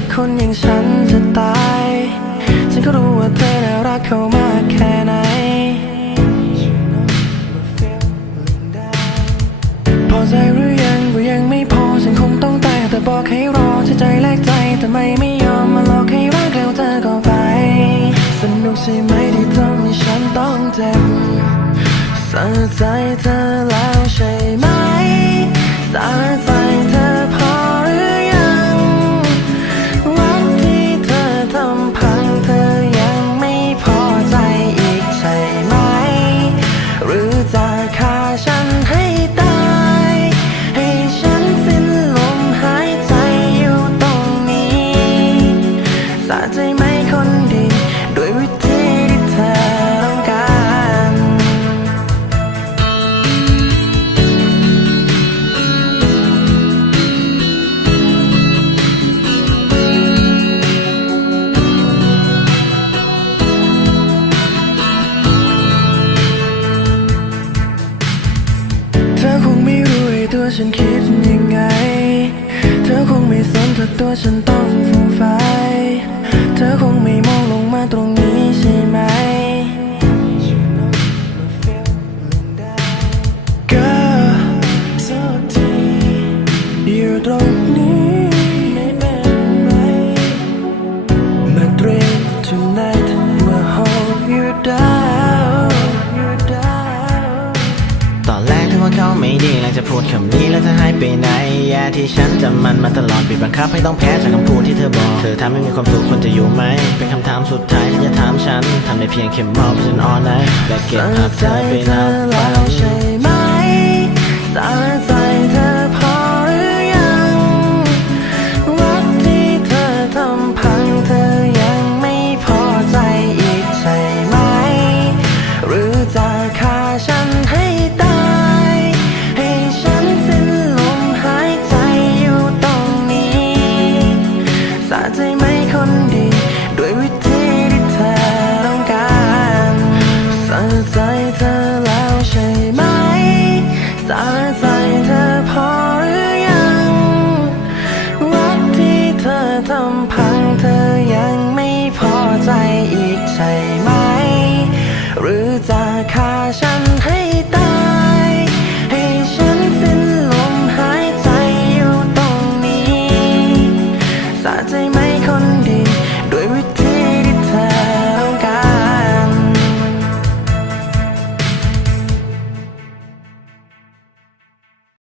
สนถ้าคนอย่างฉันจะตาย ฉันก็รู้ว่าเธอน่ารักเขามากแค่ไหน พอใจหรือยังก็ยังไม่พอ ฉันคงต้องตายแต่บอกให้รอใช้ใจแลกใจแต่ไม่ไม่ยอมมาหลอกให้รักแล้วเธอก็ไป สนุกใช่ไหมที่ทำให้ฉันต้องเจ็บสะใจเธอแล้ว ฉันคิดยังไง เธอคงไม่สนถ้าตัวฉันต้องฟูมไฟเธอคงไม่มองลงมาตรงนี้ใช่ไหม Girl สักทีอยู่ตรง งจะพูดคำนี้แล้วจะหายไปไหนแย่ที่ฉันจำมันมาตลอดบีบบังคับให้ต้องแพ้จากคำพูดที่เธอบอก เธอทำให้มีความสุขคนจะอยู่ไหม เป็นคำถามสุดท้ายที่จะถามฉันทำได้เพียงแค่มองไปฉันอ่อนไหนและเก็บภาพเธอไปนับแล้ฝัวนไป คนดี ด้วยวิธีที่เธอต้องการสะใจเธอแล้วใช่ไหมสะใจเธอพอหรือยังรักที่เธอทำพังเธอยังไม่พอใจอีกใช่ไหม หรือจะฆ่าฉัน